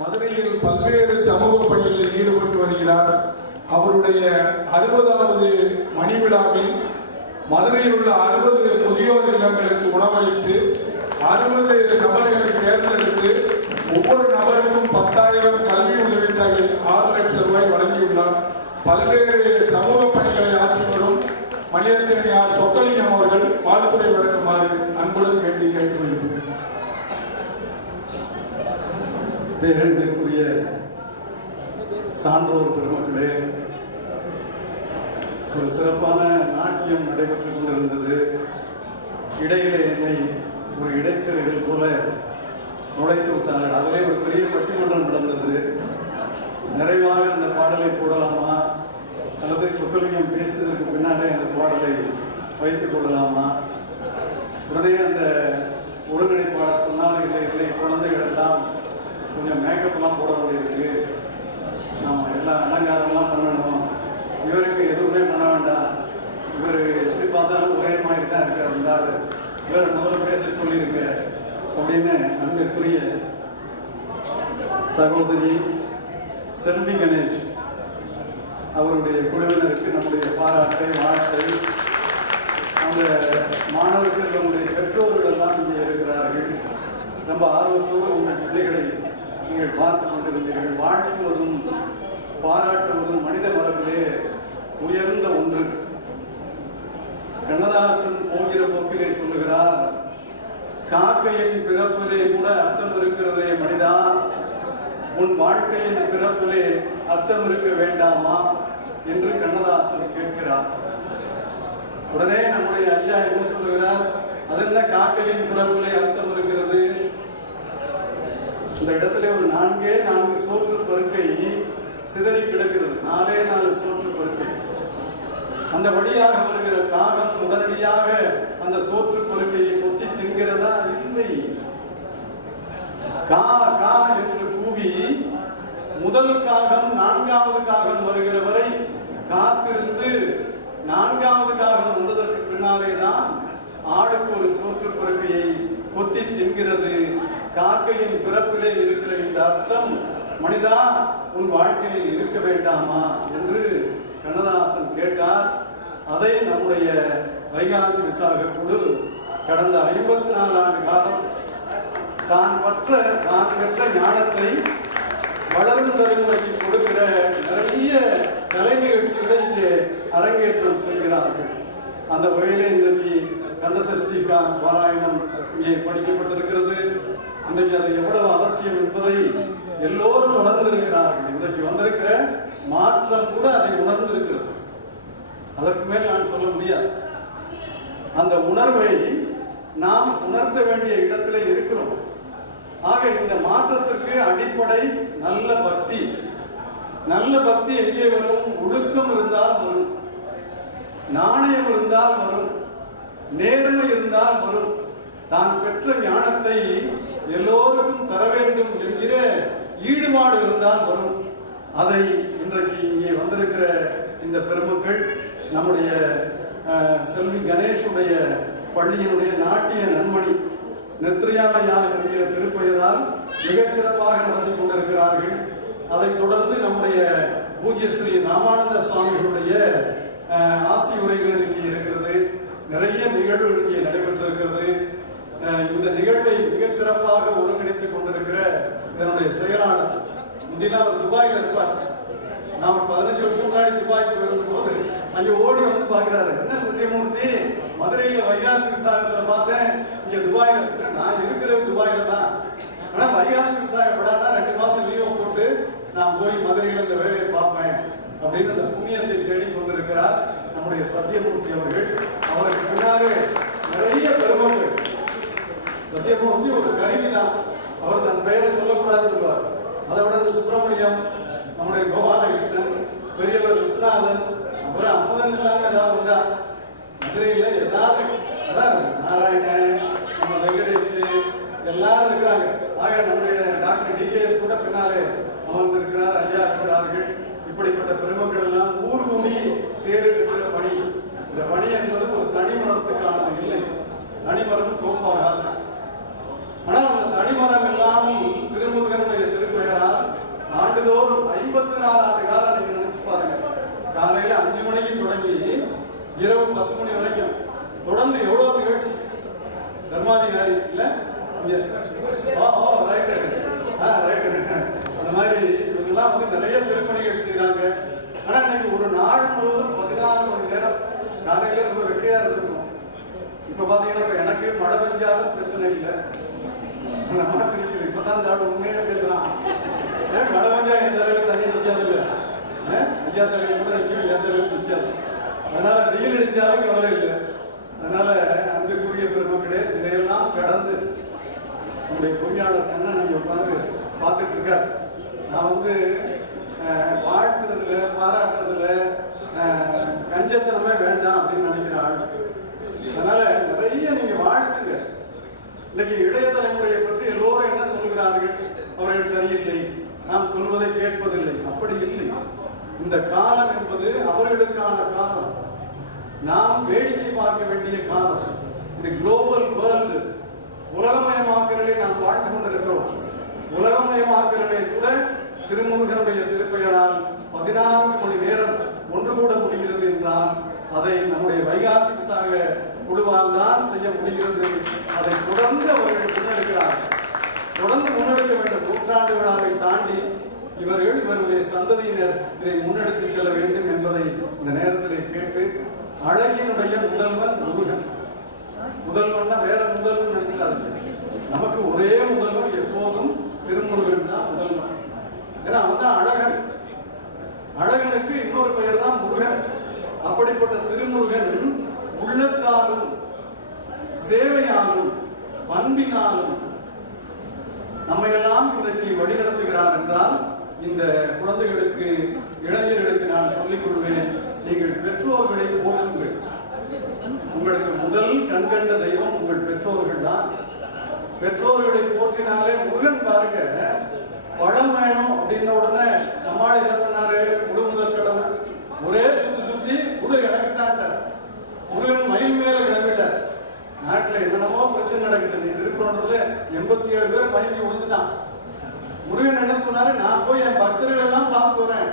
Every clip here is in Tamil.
மதுரையில் பல்வேறு சமூக பணிகளில் ஈடுபட்டு வருகிறார். அவருடைய 60வது மணி விழாவில் மதுரையில் உள்ள 60 முதியோர் இல்லங்களுக்கு உணவளித்து 60 நபர்களை தேர்ந்தெடுத்து ஒவ்வொரு நபருக்கும் 10,000 கல்வி உதவித்தொகை 6 லட்சம் ரூபாய் வழங்கியுள்ளார். பல்வேறு சமூக பணிகளை ஆற்றி வரும் மணிரத்னம் சொக்கலிங்கம் அவர்கள் வாழ்த்துறை வழங்குமாறு அன்புடன் வேண்டி கேட்டுக்கொள்கிறேன். பேரன்பிற்குரிய சான்றோர் பெருமக்களே, ஒரு சிறப்பான நாட்டியம் நடைபெற்றுக் கொண்டிருந்தது. இடையிலே என்னை ஒரு இடைச்செருகள் போல நுழைத்து விட்டார்கள். அதிலே ஒரு பெரிய பட்டிமன்றம் நடந்தது. நிறைவாக அந்த பாடலை போடலாமா அல்லது சொக்கலிங்கம் பேசுவதற்கு பின்னாலே அந்த பாடலை வைத்துக் கொள்ளலாமா? உடனே அந்த ஒருங்கிணைப்பாளர் சொன்னார், இல்லை குழந்தைகள் எல்லாம் கொஞ்சம் மேக்கப்லாம் போட வேண்டியிருக்கு, நாம் எல்லாம் அலங்காரம்லாம் பண்ணணும், இவருக்கு எதுவுமே பண்ண வேண்டாம், இவர் எப்படி பார்த்தாலும் ஒரே மாதிரி தான் இருக்கார், இருந்தால் இவர் முதல்ல பேச சொல்லியிருக்க அப்படின்னு அன்பிற்குரிய சகோதரி செல்வி கணேஷ் அவருடைய குழுவினருக்கு நம்முடைய பாராட்டை வாழ்த்தை. அந்த மாணவ செல்வனுடைய பெற்றோர்கள் எல்லாம் இங்கே இருக்கிறார்கள். ரொம்ப ஆர்வத்தோடு உங்கள் பிள்ளைகளை நீங்கள் பார்த்து கொண்டிருந்தீர்கள். வாழ்த்துவதும் பாராட்டுவதும் மனித மரபிலே உயர்ந்த ஒன்று. கண்ணதாசன் போகிற போக்கிலே சொல்லுகிறார், காக்கையின் பிறப்பிலே கூட அர்த்தம் இருக்கிறதே மனிதா, உன் வாழ்க்கையின் பிறப்பிலே அர்த்தம் இருக்க வேண்டாமா என்று கண்ணதாசன் கேட்கிறார். உடனே நம்முடைய ஐயா என்ன சொல்லுகிறார், அதென்ன காக்கையின் பிறப்பிலே அர்த்தம் இருக்கிறது? இந்த இடத்துல ஒரு 4 சோற்று பருக்கை சிதறி கிடக்கிறது. 4 சோற்று பருக்கை. அந்த வழியாக வருகிற காகம் உடனடியாக அந்த சோற்று பருக்கையை கொத்தி தின்கிறதா? இல்லை. கா கா என்று கூவி முதல் காகம் 4வது காகம் வருகிற வரை காத்திருந்து 4வது காகம் வந்ததற்கு பின்னாலேதான் ஆளுக்கு ஒரு சோற்று பருக்கையை கொத்தி தின்கிறது. காக்கையின் பிறப்பிலே இருக்கிற இந்த அர்த்தம் மனிதா உன் வாழ்க்கையில் இருக்க வேண்டாமா என்று கண்ணதாசன் கேட்டார். அதை நம்முடைய வைகாசி விசாக குழு கடந்த 54 ஆண்டு காலம் தான் பெற்ற ஞானத்தை வளரும் தலைமுறைக்கு கொடுக்கிற நிறைய கலை நிகழ்ச்சிகளை இங்கே அரங்கேற்றம் செய்கிறார்கள். அந்த வகையிலே இன்றைக்கு கந்தசஷ்டி பாராயணம் இங்கே படிக்கப்பட்டிருக்கிறது. இன்றைக்கு அது எவ்வளவு அவசியம் என்பதை எல்லோரும் உணர்ந்திருக்கிறார்கள். இன்றைக்கு வந்திருக்கிற மாற்றம் கூட அதை உணர்ந்திருக்கிறது. அதற்கு மேல் நான் சொல்ல முடியாது. அந்த உணர்வை நாம் உணர்த்த வேண்டிய இடத்திலே இருக்கிறோம். ஆக இந்த மாற்றத்திற்கு அடிப்படை நல்ல பக்தி. நல்ல பக்தி எங்கே வரும்? ஒழுக்கம் இருந்தால் வரும், நாணயம் இருந்தால் வரும், நேர்மை இருந்தால் வரும், தான் பெற்ற ஞானத்தை எல்லோருக்கும் தர வேண்டும் என்கிற ஈடுபாடு இருந்தால் வரும். அதை இன்றைக்கு இங்கே வந்திருக்கிற இந்த பெருமக்கள் நம்முடைய செல்வி கணேஷுடைய பள்ளியினுடைய நாட்டிய நன்மணி நித்ரையாலயா என்கிற திருப்பெயரால் மிகச் சிறப்பாக நடத்தி கொண்டிருக்கிறார்கள். அதைத் தொடர்ந்து நம்முடைய பூஜ்ய ஸ்ரீ ராமானந்த சுவாமிகளுடைய ஆசி உரைகள் இங்கே இருக்கிறது. நிறைய நிகழ்வுகள் இங்கே நடைபெற்றிருக்கிறது. இந்த நிகழ்வை மிக சிறப்பாக ஒருங்கிணைத்துக் கொண்டிருக்கிற இதனுடைய செயலாளர், முந்தினா அவர் துபாயில் இருப்பார். நான் 15 வருஷம் முன்னாடி துபாய்க்கு வருந்த போது அங்கே ஓடி வந்து பார்க்கிறாரு, என்ன சத்தியமூர்த்தி, மதுரையில வைகாசி விசாகத்துல பார்த்தேன், இங்க துபாயில. நான் இருக்கிறது துபாயில தான், ஆனா வைகாசி விசாக விடாட்டா 2 மாசம் லீவை போட்டு நான் போய் மதுரையில இந்த வேலையை பார்ப்பேன் அப்படின்னு அந்த புண்ணியத்தை தேடி கொண்டிருக்கிறார் நம்முடைய சத்தியமூர்த்தி அவர்கள். அவருக்கு பின்னாலே நிறைய பெருமக்கள். சத்தியமூர்த்தி ஒரு கருவி தான், அவர் தன் பெயரை சொல்லக்கூடாது. அதை விட இந்த சுப்பிரமணியம், நம்முடைய கோபாலகிருஷ்ணன், பெரியவர் விஸ்வநாதன், அப்புறம் அமுதன் இல்லாம ஏதாவது உண்டா மதுரையில? ஏதாவது அதான் நாராயணன், நம்ம வெங்கடேஷ் எல்லாரும் இருக்கிறாங்க. ஆக நம்முடைய டாக்டர் டிகேஎஸ் கூட பின்னாலே அமர்ந்திருக்கிறார், ஐயா இருக்கிறார்கள். இப்படிப்பட்ட பெருமக்கள் எல்லாம் ஊர் கூடி தேர்ந்தெடுக்கிற பணி. இந்த பணி என்பது ஒரு தனிமரத்துக்கானது இல்லை. தனிமரம் தோப்பாகாது. ஆனால் அந்த தனிமரம் இல்லாமல் திருமுருகனுடைய திருப்பெயரால் இரவு 10 மணி வரைக்கும் தொடர்ந்து எவ்வளவு நிகழ்ச்சி தர்மாதிகாரி இல்ல அந்த மாதிரி இவங்கெல்லாம் வந்து நிறைய திருப்பணிகள் செய்யறாங்க. ஆனா இன்னைக்கு ஒரு நாள் முழுவதும் 14 மணி நேரம் காலையில ரொம்ப வெக்கையா இருந்திருக்கும். இப்ப பாத்தீங்கன்னா எனக்கு மழை பெஞ்சாலும் பிரச்சனை இல்லை. அந்த அம்மா சிரிக்குது, இப்பதான் இந்த ஆள் உண்மையா பேசுறான். மழை பெஞ்சா என் தலையில தண்ணி நிக்காது இல்ல, ஐயா தலையில கூட நிற்கும், என் தலையில நிக்காது. அதனால வெயில் அடிச்சாலும் கவலை இல்லை. அதனால அன்புக்குரிய பெருமக்களே, இதையெல்லாம் கடந்து நம்முடைய பொறியாளர் கண்ணன் அங்கே உட்கார்ந்து பார்த்துட்டு இருக்கார். நான் வந்து வாழ்த்துறதுல பாராட்டுறதுல கஞ்சத்தனமே வேண்டாம் அப்படின்னு நினைக்கிற ஆள். அதனால நிறைய நீங்க வாழ்த்துங்க. இன்னைக்கு இளைய தலைமுறையை பற்றி எல்லோரும் என்ன சொல்லுகிறார்கள், அவர்கள் சரியில்லை, நாம் சொல்வதை கேட்பதில்லை. அப்படி இல்லை. இந்த காலம் என்பது அவர்களுக்கான காலம், நாம் வேடிக்கை பார்க்க வேண்டிய காலம். இது குளோபல் வேர்ல்டு, உலகமயமாக்கலை நாம் வாழ்ந்து கொண்டிருக்கிறோம். உலகமயமாக்கலை கூட திருமுருகனுடைய திருப்பெயரால் 14 மணி நேரம் ஒன்று கூட முடிகிறது என்றால் அதை நம்முடைய வைகாசி விசாக குழுவால் தான் செய்ய முடிகிறது. அதை தொடர்ந்து அவர்கள் முன்னெடுக்கிறார்கள். தொடர்ந்து முன்னெடுக்க வேண்டும். நூற்றாண்டு விழாவை தாண்டி இவருடைய சந்ததியினர் இதை முன்னெடுத்து செல்ல வேண்டும் என்பதை இந்த நேரத்தில் கேட்டு, அழகினுடைய முதல்வன் முருகன். முதல்வன்னா வேற முதல்வன் நினைச்சாருங்க. நமக்கு ஒரே முதல்வன் எப்போதும் திருமுருகன் தான் முதல்வன். ஏன்னா அவன் தான் அழகன். அழகனுக்கு இன்னொரு பெயர் தான் முருகன். அப்படிப்பட்ட திருமுருகன் உள்ளத்தாலும் சேவையாலும் பண்பினாலும் நம்மையெல்லாம் இன்றைக்கு வழிநடத்துகிறார் என்றால், இந்த குழந்தைகளுக்கு இளைஞர்களுக்கு நான் சொல்லிக் கொள்வேன், நீங்கள் பெற்றோர்களை போற்றுங்கள். உங்களுக்கு முதல் கண்கண்ட தெய்வம் உங்கள் பெற்றோர்கள் தான். பெற்றோர்களை போற்றினாலே முருகன் பாருங்க, பழம் வேணும் அப்படின்ன உடனே நம்மால் என்ன பண்ணாரு, முதல் கடவுள் ஒரே சுத்தி குடு கிடக்குதான். முருகன் மயில் மேல கிளம்பிட்டார். நாட்டுல என்னென்னமோ பிரச்சனை நடக்குது. நீ திருக்குறளத்துல 87 பேர் மயங்கி விழுந்துட்டான். முருகன் என்ன சொன்னாரு, நான் போய் என் பக்தர்கள் எல்லாம் பார்த்து போறேன்,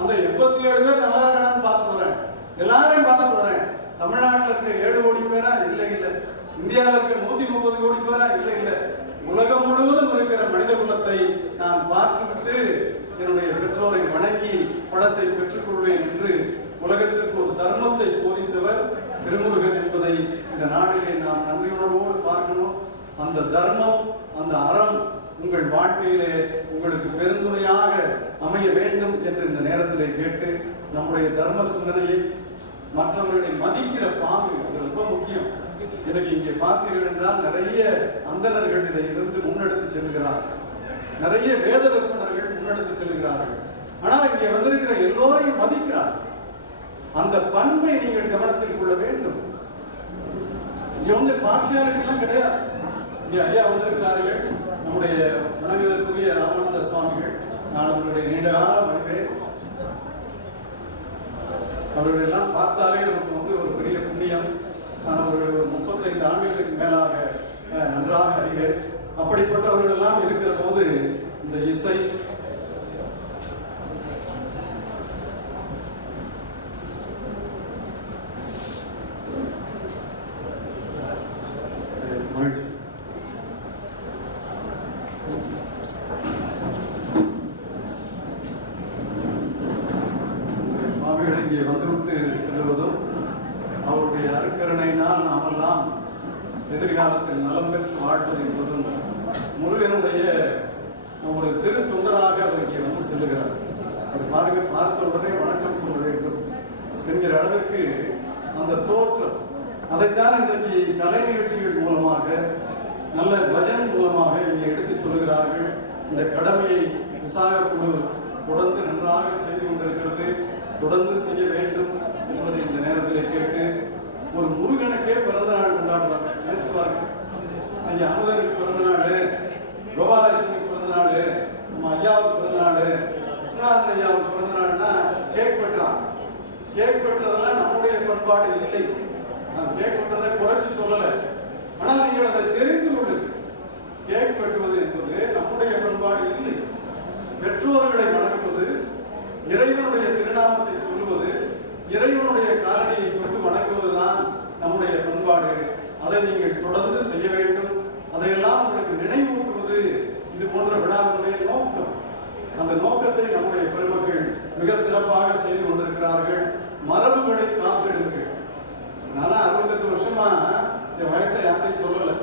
அந்த 87 பேர் நல்லா இருக்கணும்னு பார்த்து போறேன், எல்லாரையும் பார்த்து போறேன். தமிழ்நாட்டில் இருக்க 7 கோடி பேரா? இல்லை இல்லை. இந்தியாவில் இருக்க 130 கோடி பேரா? இல்லை இல்லை. உலகம் முழுவதும் இருக்கிற மனித குலத்தை நான் பார்த்துவிட்டு என்னுடைய பெற்றோரை வணங்கி படத்தை பெற்றுக் கொள்வேன் என்று உலகத்திற்கு ஒரு தர்மத்தை போதித்தவர் திருமுருகன் என்பதை இந்த நாளிலே நாம் நன்றியுணர்வோடு பார்க்கணும். அந்த தர்மம், அந்த அறம் உங்கள் வாழ்க்கையிலே உங்களுக்கு பெருந்துணையாக அமைய வேண்டும் என்று இந்த நேரத்திலே கேட்டு, நம்முடைய தர்ம சிந்தனையை மற்றவர்களை மதிக்கிற பாங்கு இது ரொம்ப முக்கியம். எனக்கு இங்கே பார்த்தீர்கள் என்றால் நிறைய அந்தணர்கள் இதை இருந்து முன்னெடுத்து செல்கிறார்கள், நிறைய வேத விற்பனர்கள் முன்னெடுத்து செல்கிறார்கள். ஆனால் இங்கே வந்திருக்கிற எல்லோரையும் மதிக்கிறார். அந்த பண்பை நீங்கள் கவனத்தில் கொள்ள வேண்டும். இங்க வந்து பார்ஷியாலிட்டி எல்லாம் கிடையாது. இங்கே ஐயா வந்திருக்கிறார்கள், நம்முடைய வணங்குவதற்குரிய ராமானந்த சுவாமிகள். நான் அவர்களுடைய நீண்டகால அறிவேன். அவர்கள் எல்லாம் பார்த்தாலே நமக்கு வந்து ஒரு பெரிய புண்ணியம். நான் அவர்கள் 35 ஆண்டுகளுக்கு மேலாக நன்றாக அறிவேன். அப்படிப்பட்டவர்கள் எல்லாம் இருக்கிற போது இந்த இசை மகிழ்ச்சி. சுவாமிகள் இங்கே வந்துவிட்டு செல்வதும் அவருடைய அருக்கருணையினால் நாமெல்லாம் எதிர்காலத்தில் நலம் பெற்று வாழ்வது என்பதும் முருகனுடைய ஒரு திரு தொண்டராக அவர் இங்கே வந்து செல்லுகிறார். அவர் பாருங்க, பார்த்த உடனே வணக்கம் சொல்ல வேண்டும் என்கிற அளவிற்கு அந்த தோற்றம். அதைத்தான் இன்றைக்கு கலை நிகழ்ச்சிகள் மூலமாக, நல்ல பஜன் மூலமாக இங்கே எடுத்து சொல்லுகிறார்கள். இந்த கடமையை விசாக குழு தொடர்ந்து நன்றாக செய்து கொண்டிருக்கிறது, தொடர்ந்து செய்ய வேண்டும் என்பதை இந்த நேரத்தில் கேட்டு, ஒரு முருகனுக்கே பிறந்த நாள் கொண்டாடுறாங்க. நினைச்சு பாருங்க, இன்னைக்கு அமுதனுக்கு பிறந்த நாள், கோபாலகிருஷ்ணனுக்கு பிறந்த நாள், நம்ம ஐயாவுக்கு பிறந்த நாள், விஸ்வநாதன் ஐயாவுக்கு பிறந்த நாள்னா கேக் வெட்டுறான். கேக் வெட்டுறதெல்லாம் நம்முடைய பண்பாடு இல்லை. நான் கேக் வெட்டுறதை குறைச்சி சொல்லலை, ஆனால் நீங்கள் அதை தெரிந்து கொண்டு கேக் வெட்டுவது என்பது நம்முடைய பண்பாடு இல்லை. பெற்றோர்களை வணங்குவது, இறைவனுடைய திருநாமத்தை சொல்லுவது, இறைவனுடைய காலடியை தொட்டு வணங்குவதுதான் நம்முடைய பண்பாடு. அதை நீங்கள் தொடர்ந்து செய்ய வேண்டும். அதையெல்லாம் உங்களுக்கு நினைவூட்டுவது இது போன்ற விழாவினுடைய நோக்கம். அந்த நோக்கத்தை நம்முடைய பெருமக்கள் மிக சிறப்பாக செய்து கொண்டிருக்கிறார்கள். மரபுகளை காத்தெடுங்கள். நான் 68 வருஷமா என் வயசை யார்ட்டையும் சொல்லலை.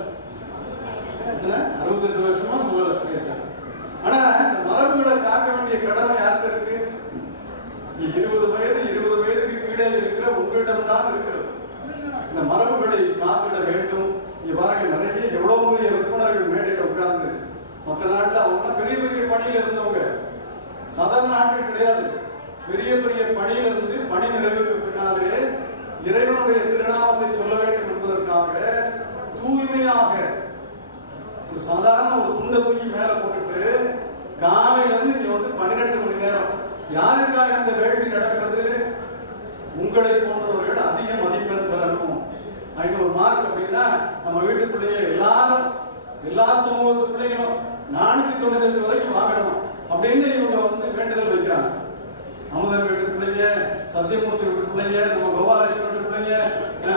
68 வருஷமா சொல்லலை வயசு. ஆனா இந்த மரபுகளை காக்க வேண்டிய கடமை யாருக்கு இருக்கு? 20 வயதுக்கு கீழே இருக்கிற உங்களிடம் தான் இருக்கிறது. இந்த மரபுகளை காத்திட வேண்டும். இங்க பாருங்க, நிறைய எவ்வளவு பெரிய விற்பனர்கள் மேடையில் உட்கார்ந்து மற்ற நாட்டில் அவங்க பெரிய பெரிய பணியில இருந்தவங்க, சாதாரண நாட்கள் கிடையாது. பெரிய பெரிய பணியில இருந்து பணி நிறைவுக்கு பின்னாலே இறைவனுடைய திருநாமத்தை சொல்ல வேண்டும் என்பதற்காக தூய்மையாக ஒரு சாதாரண ஒரு துண்டை தூக்கி மேல போட்டுட்டு காலையில இருந்து இங்க வந்து 12 மணி நேரம். யாருக்காக இந்த வேள்வி நடக்கிறது? உங்களை போன்றவர்கள் அதிக மதிப்பெண் பெறணும். 500 மார்க் அப்படின்னா நம்ம வீட்டு பிள்ளைங்க எல்லாரும், எல்லா சமூகத்து பிள்ளைகளும் 492 வரைக்கும் வாங்கணும் அப்படின்னு இவங்க வந்து வேண்டுதல் வைக்கிறாங்க. அமுதன் வீட்டு பிள்ளைங்க, சத்தியமூர்த்தி வீட்டு பிள்ளைங்க, நம்ம கோபாலட்சுமி வீட்டு பிள்ளைங்க.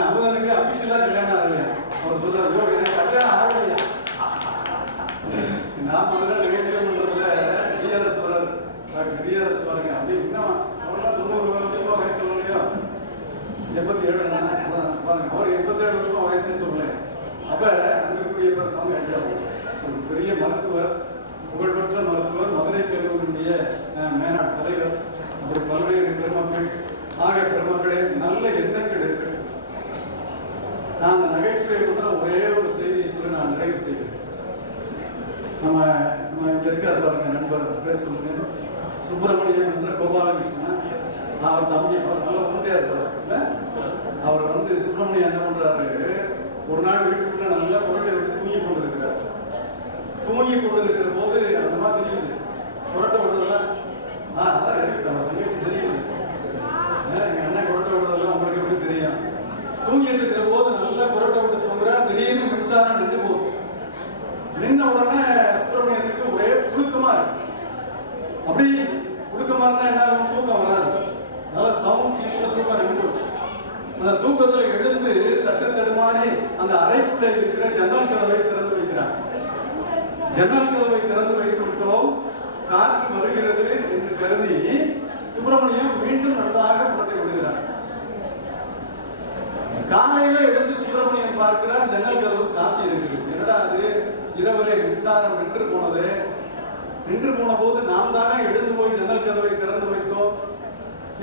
அமுதனுக்கு அபிஷியலா கல்யாணம் ஆகலையா? அவர் சொல்றாரு, எனக்கு கல்யாணம் ஆகலையா? நான் முதல்ல நிகழ்ச்சி பண்றதுல டிஆர்எஸ் வராரு, டாக்டர் டிஆர்எஸ் பாருங்க. அப்படி இன்னும் அவரெல்லாம் 90 வருஷமா வயசு சொல்லலையோ, 87 பாருங்க, அவர் 87 வருஷமா வயசுன்னு சொல்லல. அப்ப அங்கக்கூடிய அவங்க ஐயா ஒரு பெரிய மருத்துவர், புகழ்பெற்ற மருத்துவர், மதுரை கல்லூரியுடைய மேனாட் தலைவர், அப்படி பல்வேறு பெருமக்கள். ஆக பெருமக்களே, நல்ல எண்ணங்கள் இருக்கு. நான் அந்த நகைச்சுவை மாத்திரம் ஒரே ஒரு செய்தியை சொல்லி நான் நிறைவு செய்கிறேன். நம்ம இங்க இருக்காரு பாருங்க, நண்பர் பேர் சொல்லுங்க, சுப்பிரமணியம் என்ற கோபாலகிருஷ்ணன். அவர் தம்பி, அவர் நல்லா உண்டையா இருப்பாரு. அவர் வந்து சுப்பிரமணியம் என்ன பண்றாரு, ஒரு நாள் வீட்டுக்குள்ள நல்லா புரட்டை விட்டு தூங்கி கொண்டு இருக்கிறார். தூங்கி கொண்டு இருக்கிற போது அந்த மாதிரி செய்யுது, புரட்டை விடுறதெல்லாம் அதான் இருக்கட்டும், தங்கச்சி செய்யுது. எங்க அண்ணன் புரட்டை விடுறதெல்லாம் உங்களுக்கு எப்படி தெரியும்? தூங்கிட்டு இருக்கிற போது நல்லா புரட்டை விட்டு தூங்குறார். திடீர்னு மின்சாரம் நின்று போகுது. நின்ன உடனே சுப்பிரமணியத்துக்கு ஒரே புழுக்கமா இருக்கு. அப்படி புழுக்கமா இருந்தா என்ன ஆகும்? தூக்கம் வராது. நல்லா சவுண்ட் ஸ்லீப்ல தூக்கம் நின்று போச்சு. அந்த தூக்கத்துல எழுந்து தட்டு தடுமாறி அந்த அறைக்குள்ளே இருக்கிற ஜன்னல் கதவை திறந்து வைக்கிறார். ஜன்னல் கதவை திறந்து வைத்து விட்டோம், காற்று வருகிறது என்று கருதி சுப்பிரமணியம் மீண்டும் நன்றாக புரட்டை விடுகிறார். காலையில எழுந்து சுப்பிரமணியம் பார்க்கிறார், ஜன்னல் கதவு சாத்தி இருக்கிறது. என்னடா அது, இரவிலே மின்சாரம் நின்று போனது. நின்று போன போது நாம் தானே எழுந்து போய் ஜன்னல் கதவை திறந்து வைத்தோம்.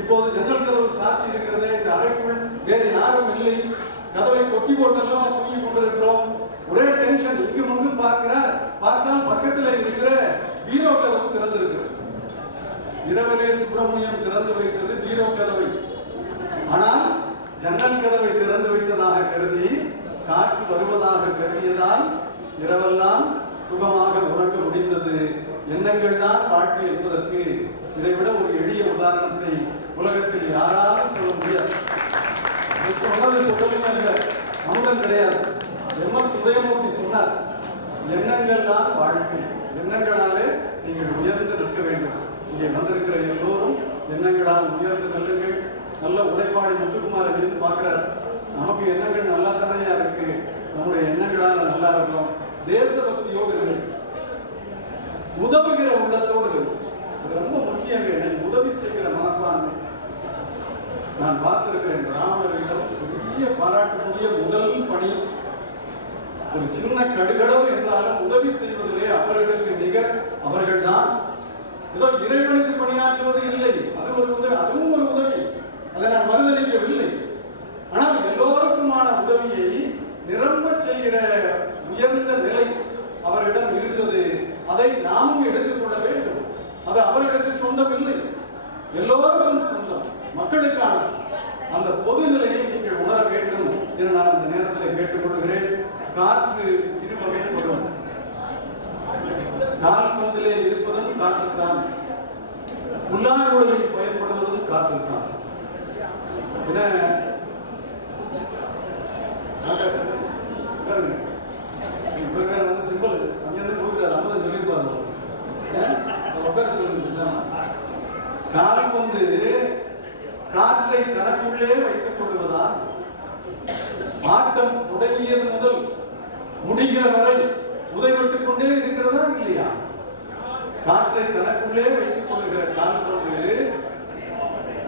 இப்போது ஜன்னல் கதவு சாத்தி இருக்கிறது. இந்த அறைக்குள் வேறு யாரும் இல்லை. கதவை கொக்கி போட்டல்லவா தூங்கி கொண்டிருக்கிறோம். ஒரே டென்ஷன். இங்கு முன்பு பார்க்கிறார், பார்த்தால் பக்கத்தில் இருக்கிற பீரோ கதவு திறந்திருக்கிறது. இரவிலே சுப்பிரமணியம் திறந்து வைத்தது பீரோ கதவை. ஆனால் ஜன்னல் கதவை திறந்து வைத்ததாக கருதி, காற்று வருவதாக கருதியதால் இரவெல்லாம் சுகமாக உறங்க முடிந்தது. எண்ணங்கள் தான் வாழ்க்கை என்பதற்கு இதைவிட ஒரு எளிய உதாரணத்தை உலகத்தில் யாராலும் சொல்ல முடியாது. சொன்னது சொல்லலையும் இல்லை, அமுதம் கிடையாது. எம்.எஸ். உதயமூர்த்தி சொன்னார், எண்ணங்கள் தான் வாழ்க்கை. எண்ணங்களாலே நீங்கள் உயர்ந்து நிற்க வேண்டும். இங்கே வந்திருக்கிற எல்லோரும் எண்ணங்களால் உயர்ந்து நில்லுங்கள். நல்ல உழைப்பாளி முத்துக்குமார் என்று பார்க்கிறார். நமக்கு எண்ணங்கள் நல்லா தானையா இருக்கு, நம்முடைய எண்ணங்களால் நல்லா இருக்கும். தேசபக்தியோடு இருக்கு, உதவுகிற உள்ளத்தோடு இருக்கு. அது ரொம்ப முக்கியம். எனக்கு உதவி செய்கிற மனப்பான்மை. நான் பார்த்திருக்கிறேன், ராமரிடம் பெரிய பாராட்டக்கூடிய முதல் பணி ஒரு சின்ன கடுகளவு என்றாலும் உதவி செய்வதிலே அவர்களுக்கு நிகர் அவர்கள்தான். ஏதோ இறைவனுக்கு பணியாற்றுவது இல்லை, அது ஒரு உதவி, அதுவும் ஒரு உதவி, அதை நான் மறுதளிக்கவில்லை. ஆனால் எல்லோருக்குமான உதவியை நிரம்ப செய்கிற உயர்ந்த நிலை அவரிடம் இருந்தது. அதை நாமும் எடுத்துக்கொள்ள வேண்டும். அது அவர்களுக்கு சொந்தம் இல்லை, எல்லோருக்கும் சொந்தம், மக்களுக்கான அந்த பொது நிலையை நீங்கள் உணர வேண்டும் என நான் இந்த நேரத்தில் கேட்டுக்கொள்கிறேன். காற்று இருவகைப்படும். கால்பந்திலே இருப்பதும் காற்றுத்தான், புல்லாங்குழலில் பயன்படுவதும் காற்றுத்தான். வந்து சிம்பிள் அங்கிருந்து கொடுக்குறாரு, அமுதன் சொல்லியிருப்பாரு. கால்பந்து காற்றை தனக்குள்ளே வைத்துக் கொள்வதால் ஆட்டம் தொடங்கியது முதல் முடிகிற வரை உதைவிட்டுக் கொண்டே இருக்கிறதா இல்லையா? காற்றை தனக்குள்ளே வைத்துக் கொள்ளுகிற கால் கொண்டு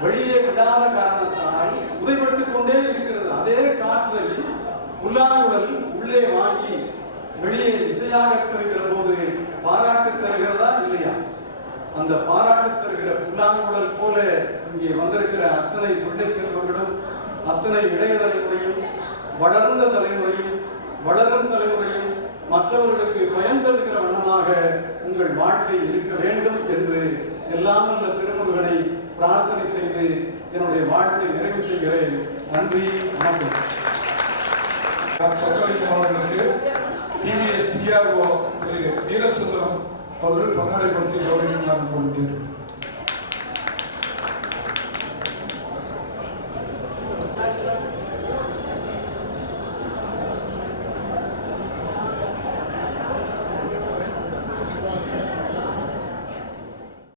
வெளியே விடாத காரணத்தால் உதைபட்டுக் கொண்டே இருக்கிறது. அதே காற்றை புல்லாங்குழல் உள்ளே வாங்கி வெளியே இசையாக தருகிற போது பாராட்டு தருகிறதா இல்லையா? அந்த பாராட்டு தருகிற புல்லாங்குழல் போல இங்கே வந்திருக்கிற அத்தனை பிள்ளை செல்வங்களும் அத்தனை இளைய தலைமுறையும் வளர்ந்த தலைமுறையும் வளரும் தலைமுறையும் மற்றவர்களுக்கு பயன்படுகிற வண்ணமாக உங்கள் வாழ்க்கை இருக்க வேண்டும் என்று எல்லாம் வல்ல திருமுருகனை பிரார்த்தனை செய்து என்னுடைய வாழ்த்தை நிறைவு செய்கிறேன். நன்றி, வணக்கம். சொக்கலிங்கம் அவர்களுக்கு டிவிஎஸ் பிஆர்ஓ திரு வீரசுந்தரம் அவர்கள் பொன்னாடை கொடுத்து கௌரவிக்குமாறு